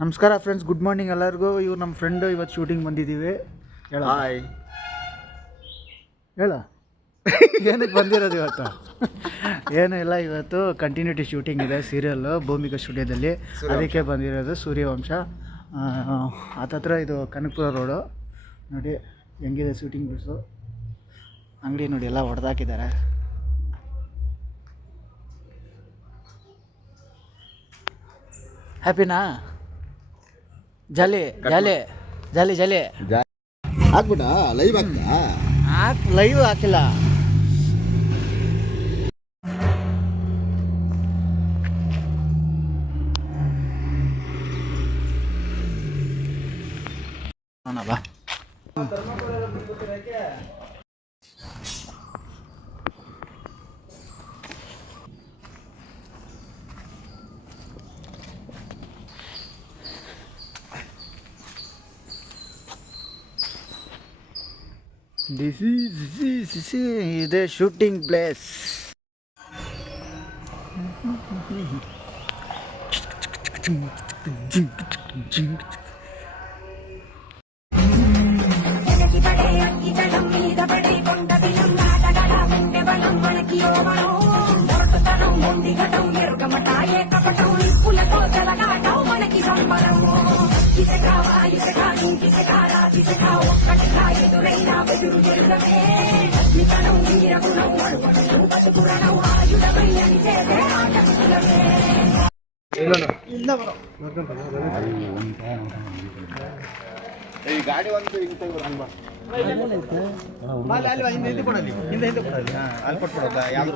ನಮಸ್ಕಾರ friends, good morning ಎಲ್ಲರಿಗೂ. ಇವ್ರು ನಮ್ಮ ಫ್ರೆಂಡು. ಇವತ್ತು ಶೂಟಿಂಗ್ ಬಂದಿದ್ದೀವಿ. ಹಾಯ್ ಹೇಳ ಏನಕ್ಕೆ ಬಂದಿರೋದು ಇವತ್ತು? ಏನೂ ಇಲ್ಲ, ಇವತ್ತು ಕಂಟಿನ್ಯೂಟಿ ಶೂಟಿಂಗ್ ಇದೆ ಸೀರಿಯಲ್ಲು ಭೂಮಿಕಾ ಸ್ಟುಡಿಯೋದಲ್ಲಿ. ಅದಕ್ಕೆ ಬಂದಿರೋದು. ಸೂರ್ಯವಂಶ ಹತ್ತತ್ರ ಇದು ಕನಕಪುರ ರೋಡು. ನೋಡಿ ಹೆಂಗಿದೆ ಶೂಟಿಂಗ್ ಬಿಡ್ಸು. ಅಂಗಡಿ ನೋಡಿ ಎಲ್ಲ ಹೊಡೆದಾಕಿದ್ದಾರೆ. ಹ್ಯಾಪಿನಾ? ಜಾಲಿ ಜಾಲಿ ಜಾಲಿ ಜಾಲಿ ಹಾಕ್ಬಿಟ್ಟ ಲೈವ್ ಆಗ್ತಾ? ಲೈವ್ ಹಾಕಿಲ್ಲ. ಬಾ This is the shooting place. ಈ ಗಾಡಿ ಒಂದು ಹಿಂದೆ ತೆಗೆದು ಅಲ್ಲಿ ಕೊಡಲಿ, ಹಿಂದೆ ಕೊಡಲಿ, ಅಲ್ಲಿ ಕೊಟ್ಬಿಡೋದ ಯಾವ್ದು